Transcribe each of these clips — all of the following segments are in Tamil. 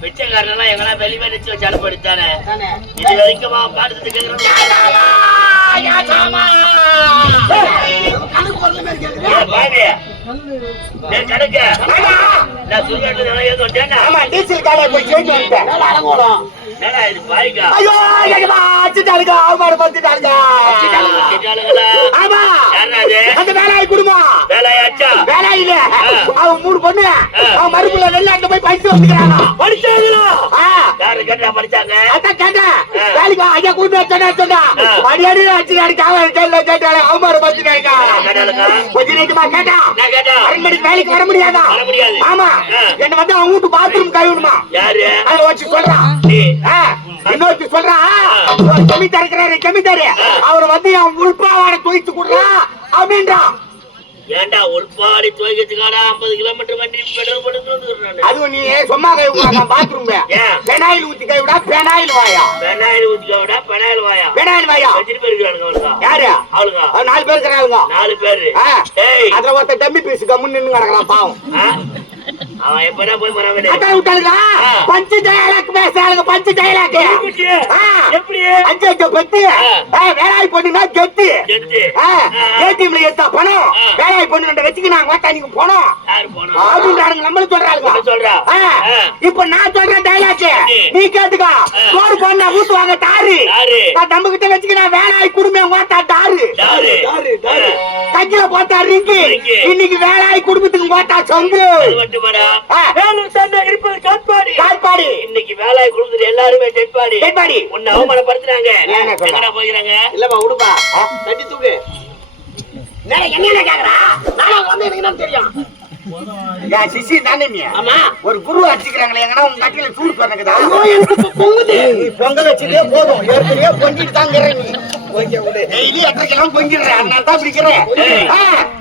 பிச்சைக்காரன் எங்கன்னா வெளியே நிச்சு வச்சாலும் படித்தானே இது வரைக்கும் பாடுறது குடும்பம் வேலையாச்சா வேலை இல்ல அவன் 3 பொண்ணு அவன் மறுபுள்ள வெளில அங்க போய் படிச்சு வந்துக்கிறாங்க படிச்சாங்களா யாரு கேட்டா படிச்சாங்க அதான் கேட்டேன் வேலைக்கு ஐயா கூட்டு வச்சா மடியாடி வச்சு கேட்டாரு அவமானம் பத்தி கொஞ்சம் நேரமா கேட்டா அரண்மனைக்கு வேலைக்கு வர முடியாதா ஆமா என்ன வந்து அவங்க வீட்டு பாத்ரூம் கழுவணுமா யாரு அதை வச்சு சொல்றான் இன்னொருத்தி சொல்றான் கெமித்தாரு அவர் வந்து அவன் உள்பாவாட துவைச்சு கொடுறான் அப்படின்றான் ஏண்டா உள்பாடி துவைக்கிறதுக்காடா 50 கிலோமீட்டர் வண்டி பெட்ரோல் போட்டு அது நீ சும்மா கழுவுடா பாத்ரூம் பெனாயில் ஊத்தி கழுவுடா பெனாயில் வாயா பெனாயில் ஊத்தி கழுவுடா பெனாயில் வாயா எத்தனை பேர் இருக்காங்க யாரு அவளுங்க 4 பேர் இருக்காங்க 4 பேர் அதுல ஒருத்த டம்மி பீஸ் கம்முன்னு நின்னு கிடக்குறான் பாவம் அவன் எப்படா போய் வரவே அட்டை விட்டாளுங்க பஞ்சு டயலாக் பேசுறாளுங்க பஞ்சு டயலாக் எப்படி அஞ்சு பத்து வேலாய் பொண்ணுனா கெத்து ஏடிஎம்ல எடுத்தா பணம் வேலாய் பொண்ணு வச்சுக்கு நாங்க வாட்டா நீங்க போனோம் அப்படின்றாங்க நம்மளும் சொல்றாங்க இப்ப நான் சொல்றேன் டயலாக் நீ கேட்டுக்கா சோறு போனா ஊத்துவாங்க தாரு நான் நம்ம கிட்ட வச்சுக்கு நான் வேலாய் குடும்பம் வாட்டா தாரு கையில போட்டா ரிங்கு இன்னைக்கு வேலாய் குடும்பத்துக்கு போட்டா சொங்கு காட்பாடி இன்னைக்கு வேலை கொடுத்துட்டு எல்லாருமே டெட்பாடி உன்னை அவமானப்படுத்துறாங்க எங்கடா போகிறாங்க இல்லப்பா உடுப்பா கட்டி தூக்கு என்ன கேக்குறா நான் வந்து எனக்கு தெரியும் சிசி தானே ஆமா ஒரு குரு அடிச்சுக்கிறாங்களே எங்கன்னா உங்க கட்டில சூடு பண்ணக்குதா பொங்குது பொங்கல் வச்சுட்டே போதும் ஏற்கனவே பொங்கிட்டு தாங்க டெய்லி 8 கிலோ பொங்கிடுறேன் அதனால தான் பிடிக்கிறேன்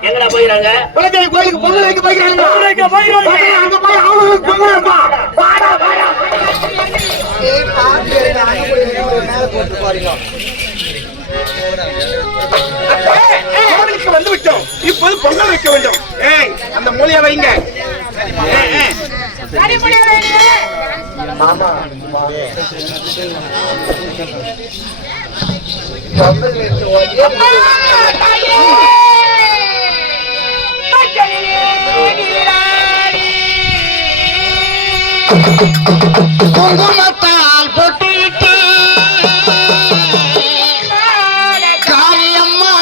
எங்கடா போயிறாங்க குலதெய்வ கோயிலுக்கு பொங்கல் வைக்க போயிறாங்க அங்க போய் அவங்களுக்கு பொங்கல் வைப்பா வாடா வாடா வந்து விட்டோம் இப்போது பொங்கல் வைக்க வேண்டும் அந்த மூலைய வைங்க குங்குமத்தால் பொட்டிட்டு காரியம்மா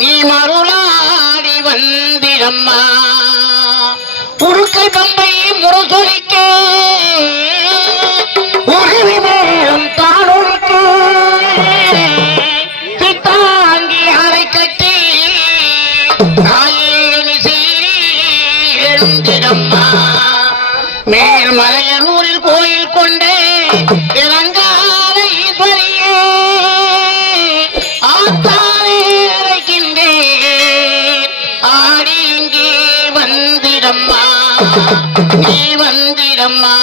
நீ மருளாடி வந்திரம்மா உருக்கை பம்பை முரசொலிக்க உருவி மேலும் தானொருக்கு பித்தாங்கி அரை கட்டி தாயேனி சீரி எழுந்திரம்மா மேல்மலையனூரில் கோயில் கொண்டே இளங்கால ஈஸ்வரியே ஆத்தாரே அழைக்கின்றே ஆடி இங்கே வந்திடம்மா நீ வந்திடம்மா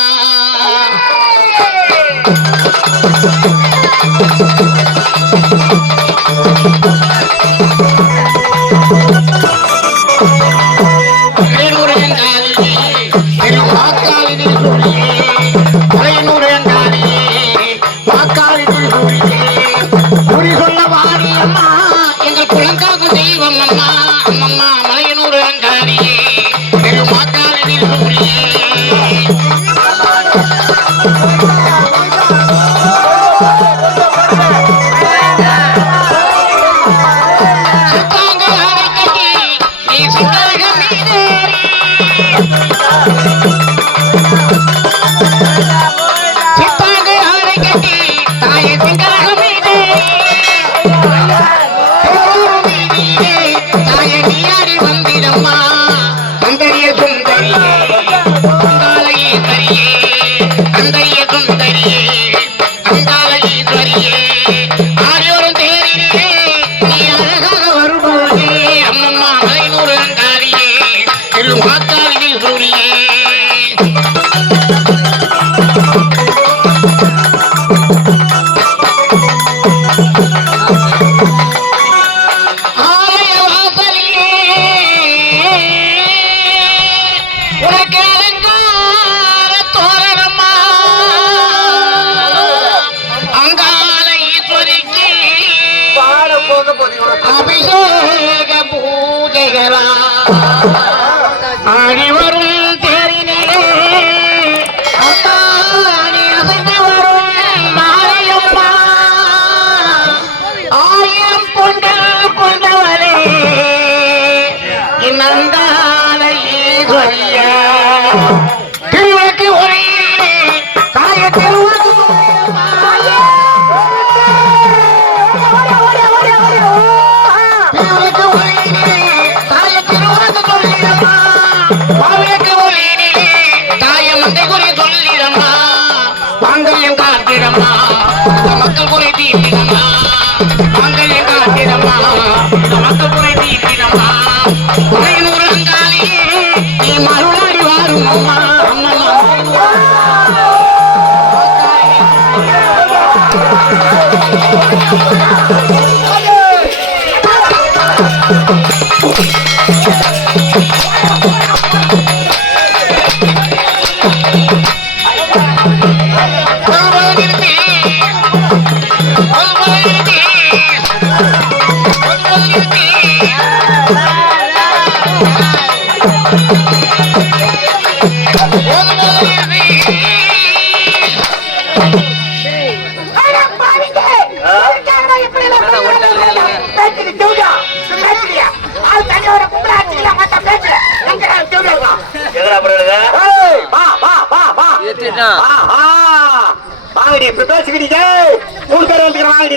எங்கள் குலங்காக்கும் தெய்வம் அம்மா அம்மம்மா மலையனூர் அங்காரியே மாக்காளினில் சூரியே தாயே நீயாடி வந்திடம்மா பெருமாக்காலில் சொல்லியே அபிஷேக பூஜைகளா அனைவரும் தேரினிலே அத்தாணி அசைந்து வரும் மாரியம்மா ஆயிரம் பொங்கல் கொண்டவரே இந்நந்தான ஈஸ்வரிய திருவிளக்கு ஒளியிலே தாய திருவாக்கு மக்கள் குறை தீர்த்திடமா மங்கையம் காட்டிடமா மக்கள் குறை தீர்த்திடமா குறைநூறு அங்காளியே நீ மறுநாடி வாரும் அம்மா அம்மம்மா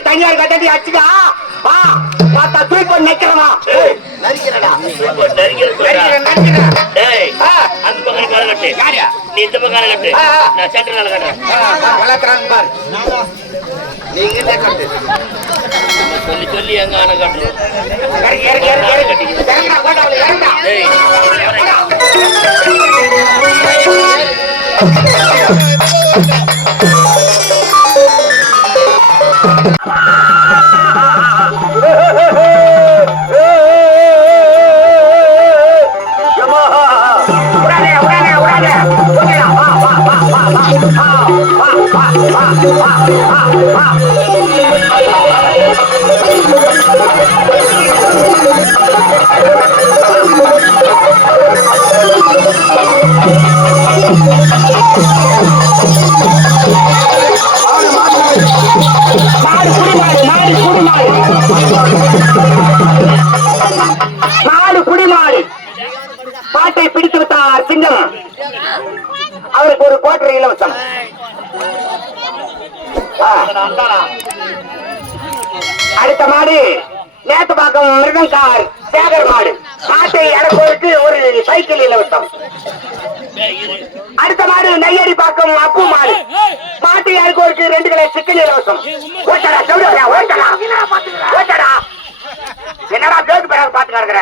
தனியார் கட்டி அச்சுக்கா தூய் பண்ணி நிக்கிறமா நீ இந்த பக்கம் கட்டு நான் சென்ட்ரல் கட்டுறேன் சொல்லி சொல்லி எங்க ஆன கட்டுறோம் நாலு குடிமாடு பாட்டை பிடித்து விட்டார் சிங்கம். அவருக்கு ஒரு கோட்டரை இலவசம். அடுத்த மாடு நேத்துப்பாக்கம் மிருதங்கார் சேகர் மாடு. பாட்டை அடக்குவதற்கு ஒரு சைக்கிள் இலவசம். அடுத்த மாடு நெய்யடி பாக்கம் அப்பு மாடு. பாட்டை அடக்குவதற்கு 2 கிலோ சிக்கன் இலவசம். ஓட்டடா சொல்லுடா, ஓட்டடா ஓட்டடா. என்னடா பேக்கு பேர பாத்து கிடக்குற?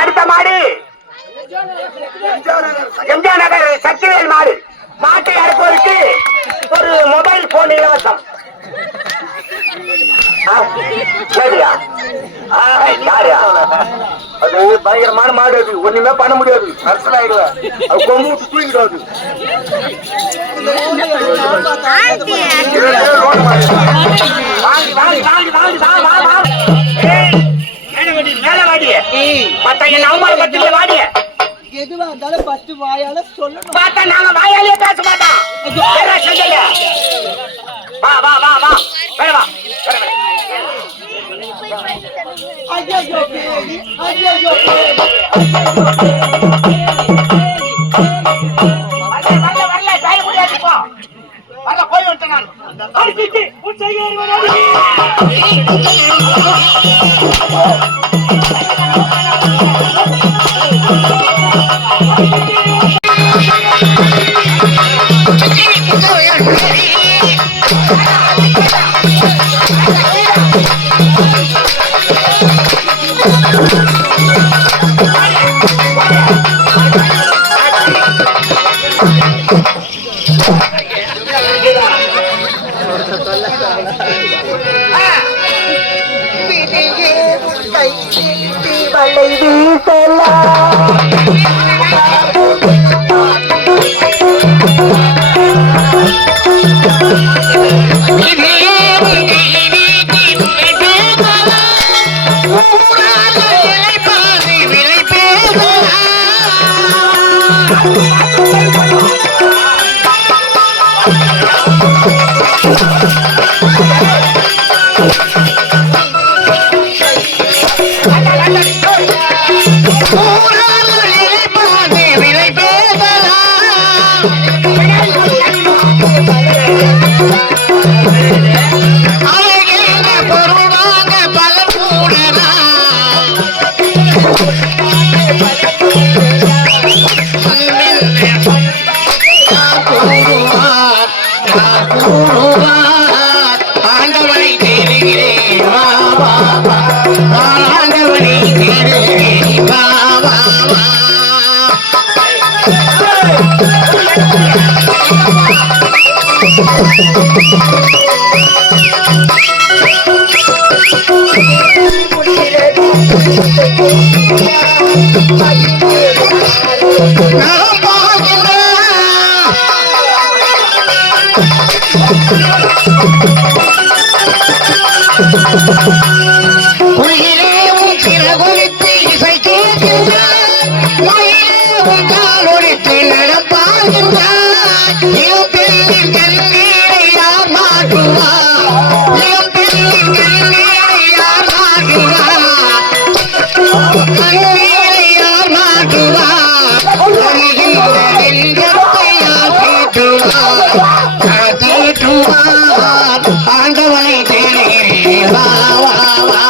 அடுத்த மாடு எம்ஜிஆர் நகர் சக்திவேல் மாடு. மாட்டை அறுப்பதற்கு ஒரு மொபைல் போன் இலவசம். அது பயங்கரமான மாடு. அது ஒண்ணுமே பண்ண முடியாது. அரசன் ஆயிடுவேன். அது கொம்பு விட்டு தூங்கிடாது. எதுவா இருந்தாலும் ஃபர்ஸ்ட் வாயால சொல்லணும். பார்த்தா நாங்க வாயாலே பேச மாட்டோம். வா வா வா வா வா. ஐயோ பேடி, ஐயோ பேடி. வரல டைம் முடியாது போ. வரல போய் விட்டேன் நான். அடிச்சி உச்சையேறி வராது. Hey! வலை வீசலாம் ஆண்டவனை தேடுகிறேன் வா வா வா ஆண்டவனை தேடுகிறேன் வா வா வா உயிரே உன் சிறகுலித்து இசை கேட்கின்றார் உயிரே உன் காலொழித்து நடப்பார்கின்றார் இளம் பெண்ணின் கண்ணீரை யார் மாற்றுவார் இளம் பெண்ணின் கண்ணீரை யார் மாற்றுவார் கண்ணீரை யார் மாற்றுவார் வருகின்ற நெஞ்சத்தை யார் தீட்டுவார் ஆண்டவனை தேடுகிறேன் வா வா வா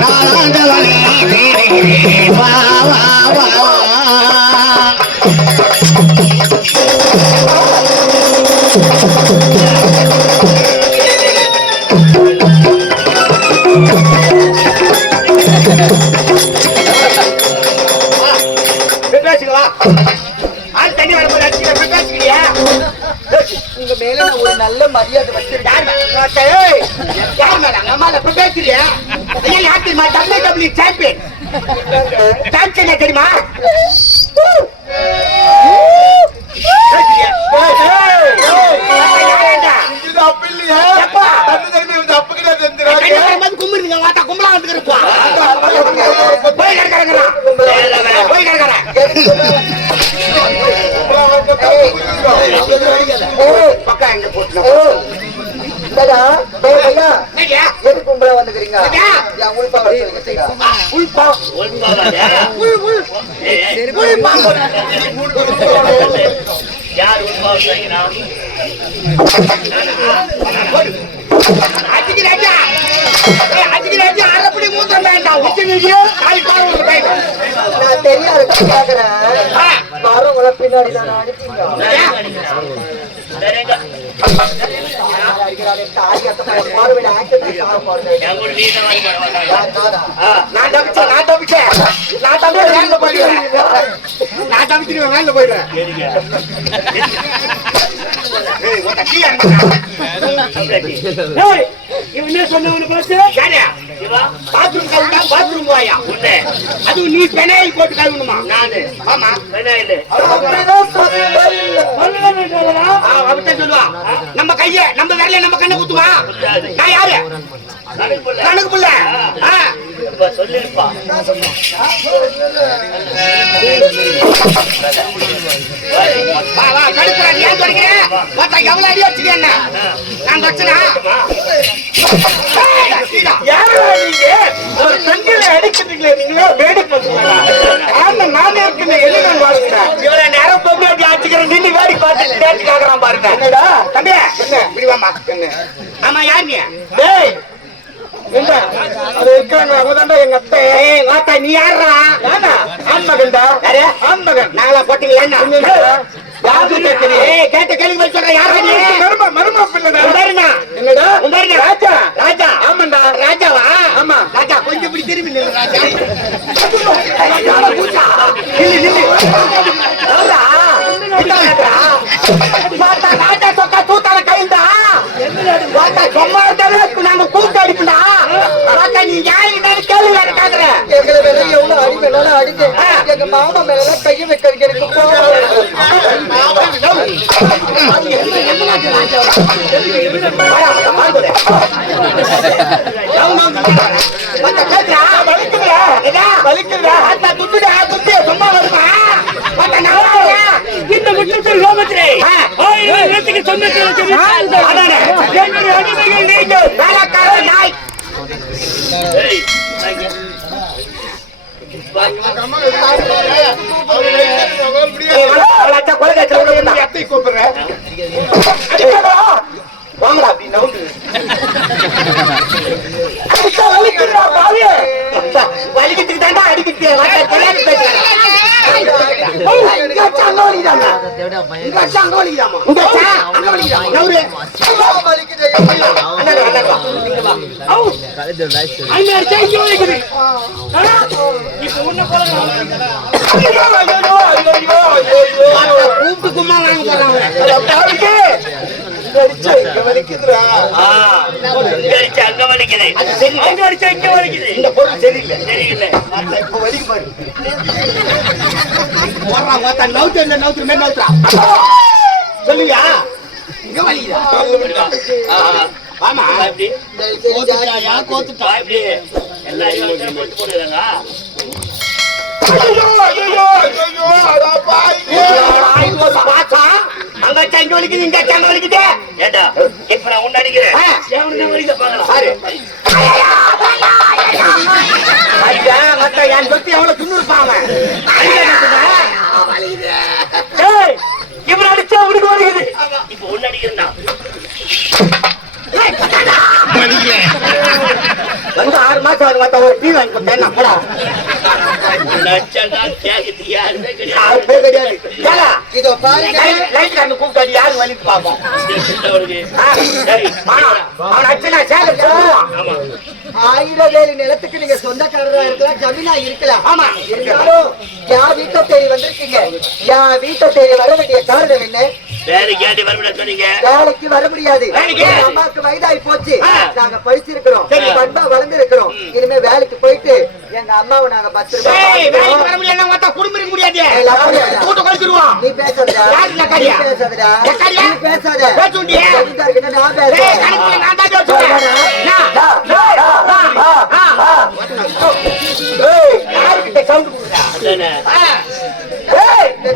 நான் ஆண்டவனை தேடுகிறேன் வா வா வா பேசுங்களா ஆள் தண்ணி வரும்போது அடிச்சுக்க பேசுக்கிறியா உங்க மேல நான் ஒரு நல்ல மரியாதை வச்சிருக்கேன். யார் மேடம் அம்மா பேசுறியா சாம்பியன் சாம்பியன் தெரியுமா கும்பிடுங்க வாட்டா கும்பலா வந்து போய் கிடக்குறேன் போய் கிடக்குறேன் பக்கா எங்க போட்டு எது கும்பலா வந்துக்கிறீங்க? என் உள்பாவை சொல்லுங்க. யார் அரைப்படி மூத்தம் வேண்டாம் நான் தெரியாது கேக்குறேன். வரவங்கள பின்னாடி தான் அனுப்பிங்க. நான் தப்பிச்சேன் வேன்ல போயிடுவேன் நான் தப்பிச்சிருவேன் வேன்ல போயிடுவேன் இவனே சொன்னவனு பார்த்து பாத்ரூம் கழுவினா பாத்ரூம் போயா அது நீ பெனாயில் போட்டு கழுவணுமா நானு ஆமா பெனாயில் அப்படித்தான் சொல்லுவா நம்ம கைய நம்ம விரல நம்ம கண்ணை குத்துவா நான் யாரு கணக்கு புள்ள சொல்லிருப்பா கடுப்புறாங்க ஏன் சொல்றீங்க பார்த்தா எவ்வளவு அடி வச்சுக்கேன் நான் வச்சுனா ஒரு தண்ணியில அடிக்கிறீங்களே நீங்களே வேடிக்கை நானே இருக்கிறேன் என்ன வாழ்க்கிறேன் இவ்வளவு நேரம் பொம்பளை ஆச்சுக்கிறேன் நின்று வேடி பார்த்து கேட்டு கேட்கறான் பாருங்க என்னடா தம்பி என்ன பிடிவாமா என்ன ஆமா யார் நீ டேய் என்ன அது இருக்காங்க அவதான்டா எங்க அத்தை வாத்தா நீ யாரா நானா ஆன்மகன்டா யாரு ஆன்மகன் நாங்களா போட்டீங்களா என்ன யாரு கேக்குறீ கேட்ட கேள்வி போய் சொல்ற யாரா நீ மருமா பிள்ளடா உண்டாருங்க என்னடா உண்டாருங்க ராஜா ராஜா ஆமாடா ராஜாவா ஆமா ராஜா கொஞ்சம் இப்படி திரும்பி நில்லு ராஜா யாரா பூச்சா நில்லு நில்லு ராஜா வாத்தா ராஜா சொக்கா தூத்தால கைண்டா வாத்தா சும்மா இருந்தாலே நாங்க கூத்து அடிப்படா வாத்தா நீ யாரு கேள்வி கேக்குற எங்களை வேற எவ்வளவு அடிமை இந்த முற்றத்தில் லோகத்திலே 1000 இடத்துக்கு சொந்தத்தில் அடிமைகள் நீங்கள் நாய் வலிக்கிறதுக்கு தாண்டா அடிக்கிட்டு கூப்பிட்டுக்குமா வாங்க போறாங்க இந்த பொருள் சரியில்லை சரியில்லை இப்ப வலிக்கு பாரு நவுத்து இல்ல நவுத்து மேல் நவுத்துறா சொல்லுவியா இங்க வலிக்குதா ஆமா கோத்துட்டா இப்படி எல்லாரும் போட்டு போடுறாங்க அங்க சங்க வலிக்குது இங்க சங்க வலிக்குது ஏடா இப்ப நான் உன்ன அடிக்கிறேன் என் சொத்து எவ்வளவு துண்ணுருப்பான் இவன் அடிச்சா உனக்கு வருகிறது இப்ப உன்ன அடிக்கிறா வந்து 6 மாசம் அது மத்த ஒரு டீ வாங்கி கொடுத்தேன் கூட இதோ பாருங்க லைட் கண்ணு கூப்பிட்டு யாரு வலிக்கு பாப்போம் அவன் அச்சனா சேல போவான் 1000 வேலி நிலத்துக்கு நீங்க சொந்தக்காரரா இருக்கலாம் ஜமீனா இருக்கலாம் ஆமா இருந்தாலும் என் வீட்டை தேடி வந்திருக்கீங்க என் வீட்டை தேடி வர வேண்டிய காரணம் என்ன வேலைக்கு வர முடியாது அம்மாக்கு வயதாகி போச்சு நாங்க படிச்சிருக்கிறோம் பண்பா வளர்ந்து இருக்கிறோம் இனிமே வேலைக்கு போயிட்டு எங்க அம்மாவை நாங்க பத்திரமா நீ பேசாதடா நீ பேசாதடா நீ பேசாத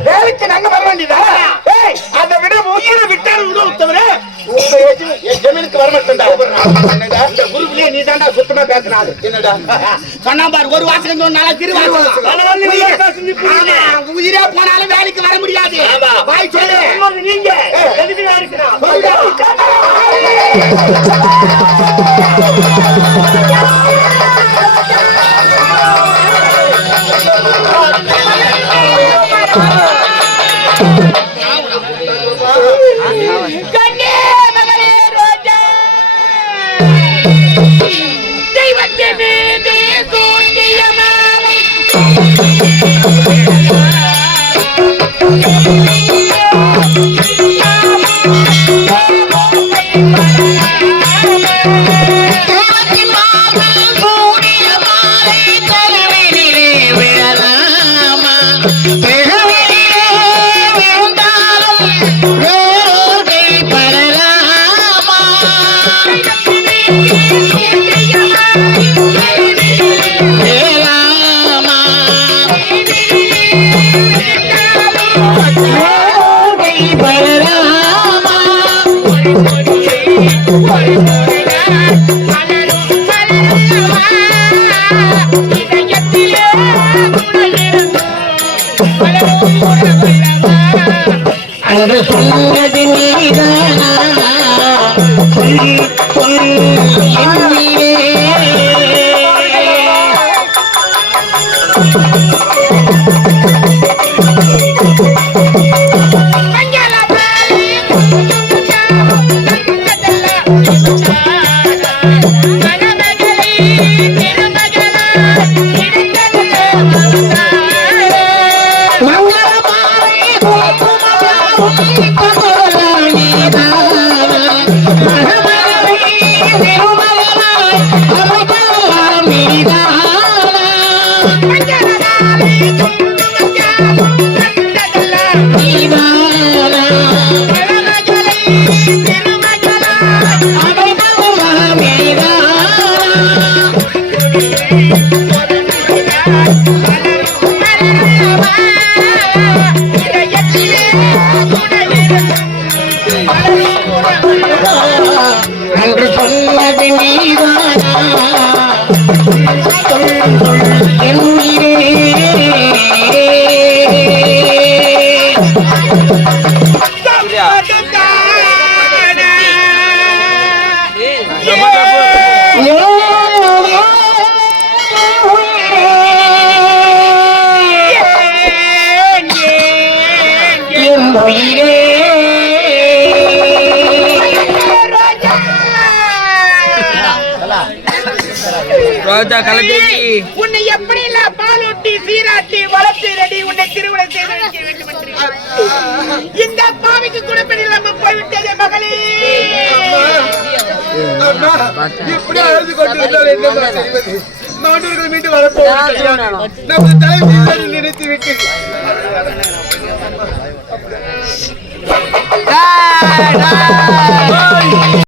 வேலைக்கு நாங்க வர வேண்டியதா அதை விட உயிரை விட்டால் உதவுத்தவர ஜமீனுக்கு வரமாட்டா இந்த குரூப்லயே நீ தாண்டா சுத்தமா பேசினாரு என்னடா சொன்னா பாரு ஒரு வாசகம் சொன்னாலும் உயிரே போனாலும் வேலைக்கு வர முடியாது வாய் சொல்லு நீங்க அது சொன்னது நீதானா நீதானா என் உயிரே என் உயிரே ரோஜா கலக்கேவி உன்னை எப்படி எல்லாம் பாலூட்டி சீராட்டி வளர்த்து ரெடி உன்னை திருமணம் செய்து வைக்க வேண்டும் என்று இந்த பாவிக்கு குடும்பம் இல்லாம போய்விட்டதே மகளே. இப்படி அழுது கொண்டிருந்தால் என்ன செய்வது? நாடுகள் மீண்டு வரப்போகிறோம். நமது தலைமை நினைத்து விட்டு